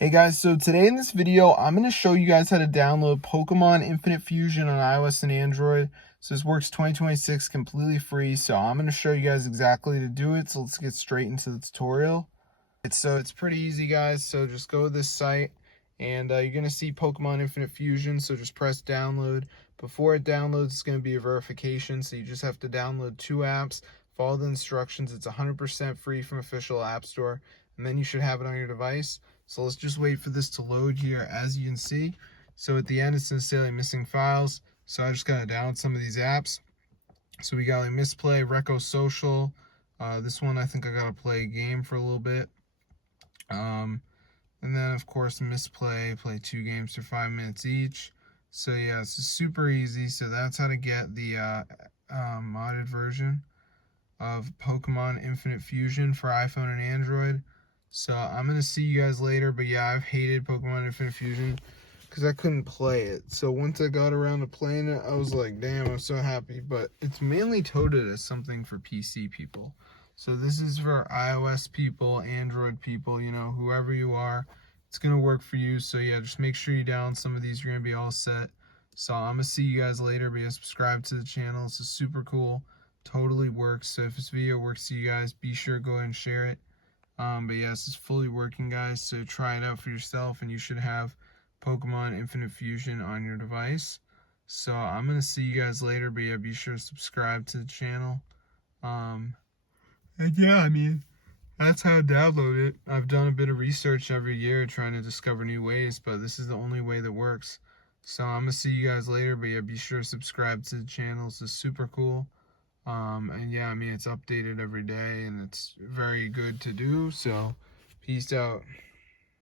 Hey guys, so today in this video, I'm going to show you guys how to download Pokemon Infinite Fusion on iOS and Android. So this works 2026 completely free, so I'm going to show you guys exactly to do it. So let's get straight into the tutorial. So it's pretty easy, guys. So just go to this site and you're going to see Pokemon Infinite Fusion. So just press download. Before it downloads, it's going to be a verification. So you just have to download 2 apps, follow the instructions. It's 100% free from official app store, and then you should have it on your device. So let's just wait for this to load here. As you can see, so at the end it's necessarily missing files. So I just gotta download some of these apps. So we got like Misplay, Reco Social. This one I think I gotta play a game for a little bit. And then of course Misplay, play 2 games for 5 minutes each. So yeah, it's super easy. So that's how to get the modded version of Pokemon Infinite Fusion for iPhone and Android. So I'm going to see you guys later, but yeah, I've hated Pokemon Infinite Fusion because I couldn't play it. So once I got around to playing it, I was like, damn, I'm so happy. But it's mainly touted as something for PC people. So this is for iOS people, Android people, you know, whoever you are, it's going to work for you. So yeah, just make sure you download some of these. You're going to be all set. So I'm going to see you guys later, but yeah, subscribe to the channel. This is super cool. Totally works. So if this video works to you guys, be sure to go ahead and share it. But yes, it's fully working, guys, so try it out for yourself and you should have Pokemon Infinite Fusion on your device. So I'm going to see you guys later, but yeah, be sure to subscribe to the channel. And yeah, I mean, that's how to download it. I've done a bit of research every year trying to discover new ways, but this is the only way that works. So I'm going to see you guys later, but yeah, be sure to subscribe to the channel. This is super cool. And yeah, I mean, it's updated every day and it's very good to do. So peace out.